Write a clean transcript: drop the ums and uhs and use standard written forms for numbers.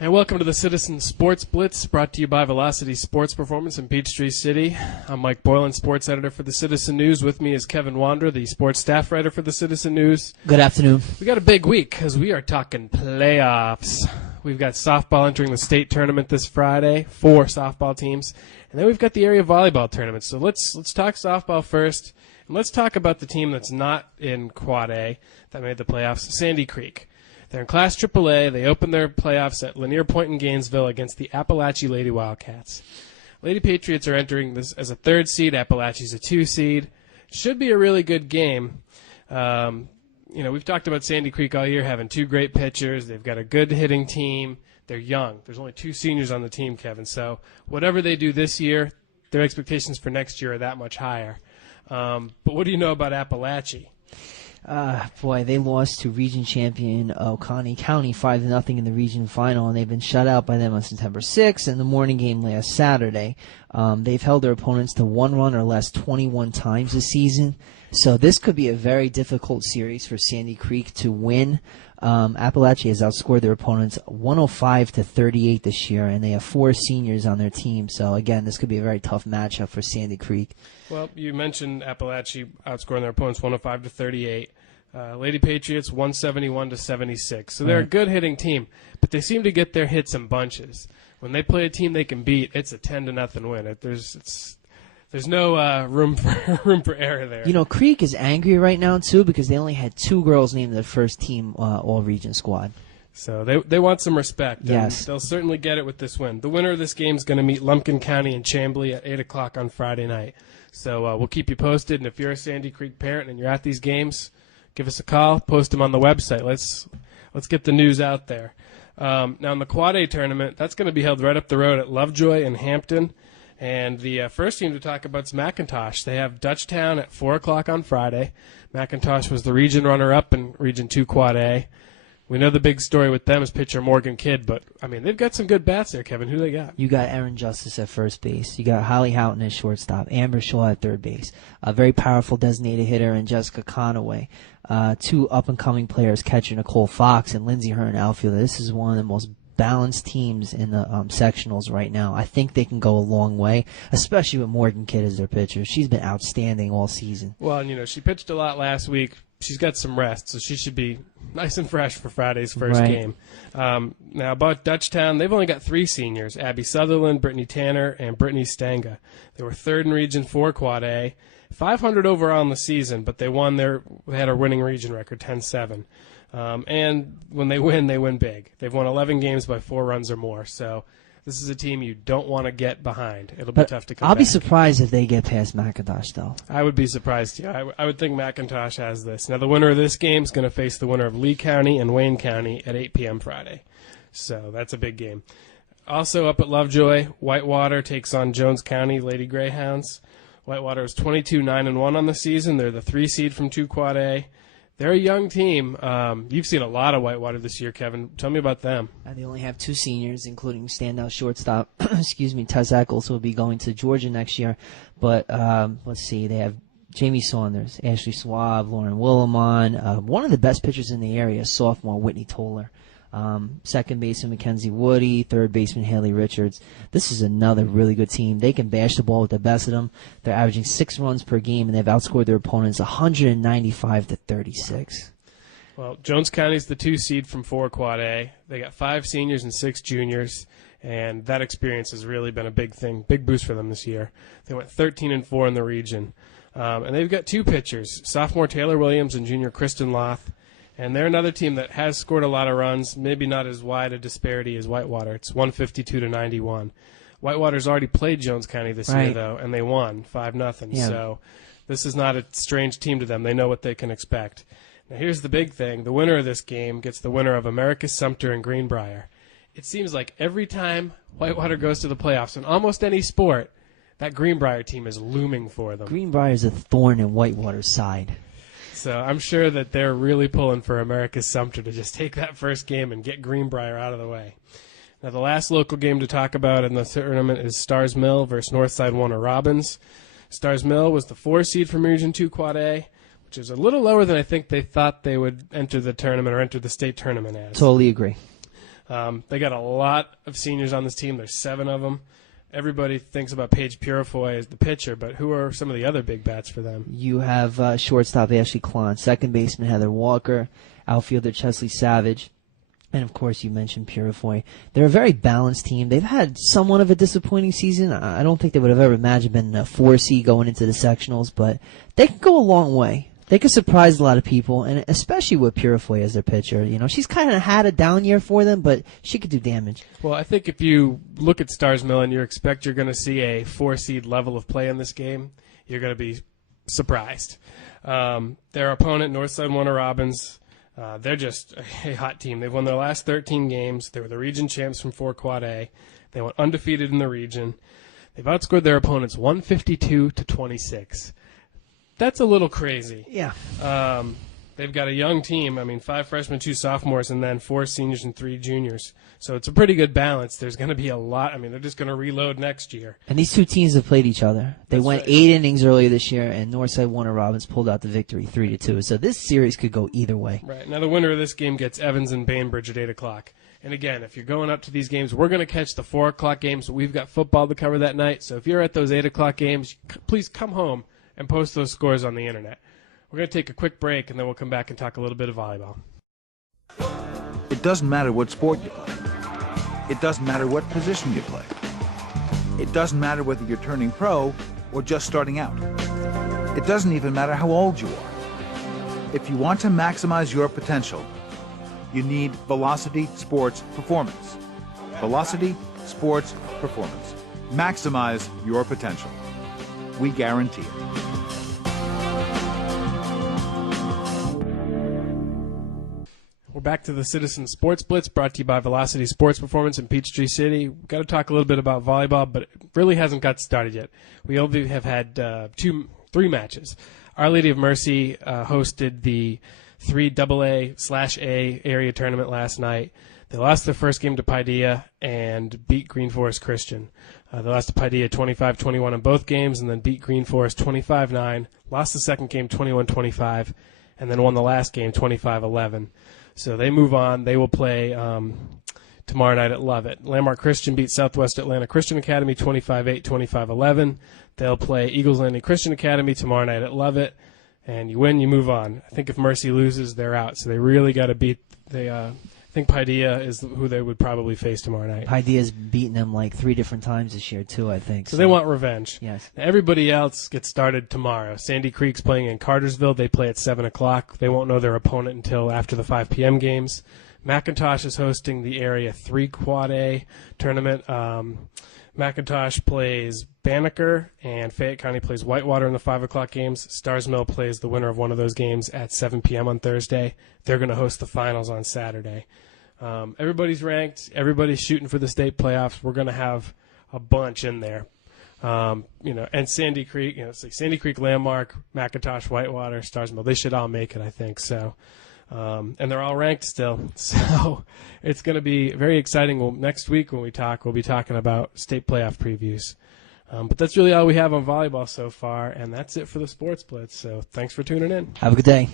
And welcome to the Citizen Sports Blitz, brought to you by Velocity Sports Performance in Peachtree City. I'm Mike Boylan, sports editor for the Citizen News. With me is Kevin Wander, the sports staff writer for the Citizen News. Good afternoon. We got a big week because we are talking playoffs. We've got softball entering the state tournament this Friday, 4 softball teams. And then we've got the area volleyball tournament. So let's talk softball first. And let's talk about the team that's not in Quad A that made the playoffs, Sandy Creek. They're in Class AAA. They opened their playoffs at Lanier Point in Gainesville against the Appalachie Lady Wildcats. Lady Patriots are entering this as a 3rd seed. Appalachie's a 2 seed. Should be a really good game. We've talked about Sandy Creek all year having 2 great pitchers. They've got a good hitting team. They're young. There's only 2 seniors on the team, Kevin. So whatever they do this year, their expectations for next year are that much higher. But what do you know about Appalachie? They lost to region champion Oconee County 5-0 in the region final, and they've been shut out by them on September 6th in the morning game last Saturday. They've held their opponents to 1 run or less 21 times this season, so this could be a very difficult series for Sandy Creek to win. Appalachia has outscored their opponents 105-38 this year, and they have 4 seniors on their team. So, again, this could be a very tough matchup for Sandy Creek. Well, you mentioned Appalachia outscoring their opponents 105-38. Lady Patriots 171-76. So they're a good hitting team, but they seem to get their hits in bunches. When they play a team they can beat, it's a 10-0 win. There's no room for error there. You know, Creek is angry right now, too, because they only had 2 girls named the first team all-region squad. So they want some respect. Yes. They'll certainly get it with this win. The winner of this game is going to meet Lumpkin County and Chamblee at 8 o'clock on Friday night. So we'll keep you posted, and if you're a Sandy Creek parent and you're at these games, give us a call, post them on the website. Let's get the news out there. Now, in the Quad A tournament, that's going to be held right up the road at Lovejoy in Hampton. And the first team to talk about is McIntosh. They have Dutchtown at 4 o'clock on Friday. McIntosh was the region runner-up in Region 2 Quad A. We know the big story with them is pitcher Morgan Kidd, but, they've got some good bats there, Kevin. Who do they got? You got Erin Justice at first base. You got Holly Houghton at shortstop. Amber Shaw at third base. A very powerful designated hitter in Jessica Conaway. 2 up-and-coming players, catcher Nicole Fox and Lindsey Hearn, outfielder. This is one of the most balanced teams in the sectionals right now. I think they can go a long way, especially with Morgan Kidd as their pitcher. She's been outstanding all season. Well, she pitched a lot last week. She's got some rest, so she should be nice and fresh for Friday's first game. Now, about Dutchtown, they've only got 3 seniors, Abby Sutherland, Brittany Tanner, and Brittany Stanga. They were 3rd in Region 4 Quad A, 500 overall in the season, but they had a winning region record, 10-7. And when they win big. They've won 11 games by 4 runs or more, so this is a team you don't want to get behind. It'll be tough to come back. I'll be surprised if they get past McIntosh, though. I would be surprised, too. I would think McIntosh has this. Now, the winner of this game is going to face the winner of Lee County and Wayne County at 8 p.m. Friday. So that's a big game. Also up at Lovejoy, Whitewater takes on Jones County Lady Greyhounds. Whitewater is 22-9-1 on the season. They're the 3 seed from 2 Quad A. They're a young team. You've seen a lot of Whitewater this year, Kevin. Tell me about them. They only have 2 seniors, including standout shortstop, Tess Eccles, who will be going to Georgia next year. But let's see, they have Jamie Saunders, Ashley Swab, Lauren Willimon, one of the best pitchers in the area, sophomore Whitney Toller. Second baseman Mackenzie Woody, third baseman Haley Richards. This is another really good team. They can bash the ball with the best of them. They're averaging 6 runs per game, and they've outscored their opponents 195-36. Well, Jones County's the 2 seed from 4 Quad A. They got 5 seniors and 6 juniors, and that experience has really been a big boost for them this year. They went 13-4 in the region. And they've got 2 pitchers, sophomore Taylor Williams and junior Kristen Loth. And they're another team that has scored a lot of runs, maybe not as wide a disparity as Whitewater. It's 152-91. Whitewater's already played Jones County this year, though, and they won 5-0. Yeah. So this is not a strange team to them. They know what they can expect. Now, here's the big thing. The winner of this game gets the winner of America's Sumter and Greenbrier. It seems like every time Whitewater goes to the playoffs in almost any sport, that Greenbrier team is looming for them. Greenbrier is a thorn in Whitewater's side. So I'm sure that they're really pulling for America's Sumter to just take that first game and get Greenbrier out of the way. Now, the last local game to talk about in the tournament is Stars Mill versus Northside Warner Robins. Stars Mill was the 4 seed from Region 2 Quad A, which is a little lower than I think they thought they would enter the tournament or enter the state tournament as. Totally agree. They got a lot of seniors on this team. There's 7 of them. Everybody thinks about Paige Purifoy as the pitcher, but who are some of the other big bats for them? You have shortstop Ashley Klon, second baseman Heather Walker, outfielder Chesley Savage, and of course you mentioned Purifoy. They're a very balanced team. They've had somewhat of a disappointing season. I don't think they would have ever imagined being a 4C going into the sectionals, but they can go a long way. They could surprise a lot of people, and especially with Purifoy as their pitcher. You know, she's kind of had a down year for them, but she could do damage. Well, I think if you look at Stars Mill and you expect you're going to see a 4-seed level of play in this game, you're going to be surprised. Their opponent, Northside Warner Robins, they're just a hot team. They've won their last 13 games. They were the region champs from 4 Quad A. They went undefeated in the region. They've outscored their opponents 152-26. That's a little crazy. Yeah. They've got a young team. I mean, 5 freshmen, 2 sophomores, and then 4 seniors and 3 juniors. So it's a pretty good balance. There's going to be a lot. I mean, they're just going to reload next year. And these two teams have played each other. They went 8 innings earlier this year, and Northside Warner Robins pulled out the victory 3-2. So this series could go either way. Right. Now the winner of this game gets Evans and Bainbridge at 8 o'clock. And again, if you're going up to these games, we're going to catch the 4 o'clock games. We've got football to cover that night. So if you're at those 8 o'clock games, please come home and post those scores on the internet. We're going to take a quick break, and then we'll come back and talk a little bit of volleyball. It doesn't matter what sport you play. It doesn't matter what position you play. It doesn't matter whether you're turning pro or just starting out. It doesn't even matter how old you are. If you want to maximize your potential, you need Velocity Sports Performance. Velocity Sports Performance. Maximize your potential. We guarantee it. We're back to the Citizen Sports Blitz, brought to you by Velocity Sports Performance in Peachtree City. We've got to talk a little bit about volleyball, but it really hasn't got started yet. We only have had 3 matches. Our Lady of Mercy hosted the 3AA/A area tournament last night. They lost their first game to Paideia and beat Green Forest Christian. They lost to Paideia 25-21 in both games, and then beat Green Forest 25-9, lost the second game 21-25, and then won the last game 25-11. So they move on. They will play tomorrow night at Lovett. Landmark Christian beat Southwest Atlanta Christian Academy 25-8, 25-11. They'll play Eagles Landing Christian Academy tomorrow night at Lovett. And you win, you move on. I think if Mercy loses, they're out. So they really got to beat I think Paideia is who they would probably face tomorrow night. Paideia's beaten them like 3 different times this year, too, I think. So they want revenge. Yes. Now, everybody else gets started tomorrow. Sandy Creek's playing in Cartersville. They play at 7 o'clock. They won't know their opponent until after the 5 p.m. games. McIntosh is hosting the Area 3 Quad A tournament. McIntosh plays Banneker, and Fayette County plays Whitewater in the 5 o'clock games. Stars Mill plays the winner of one of those games at 7 p.m. on Thursday. They're going to host the finals on Saturday. Everybody's ranked. Everybody's shooting for the state playoffs. We're going to have a bunch in there. And Sandy Creek, Sandy Creek, Landmark, McIntosh, Whitewater, Stars Mill, they should all make it, I think. So, and they're all ranked still. So it's going to be very exciting. Well, next week when we talk, we'll be talking about state playoff previews. But that's really all we have on volleyball so far, and that's it for the Sports Blitz. So thanks for tuning in. Have a good day.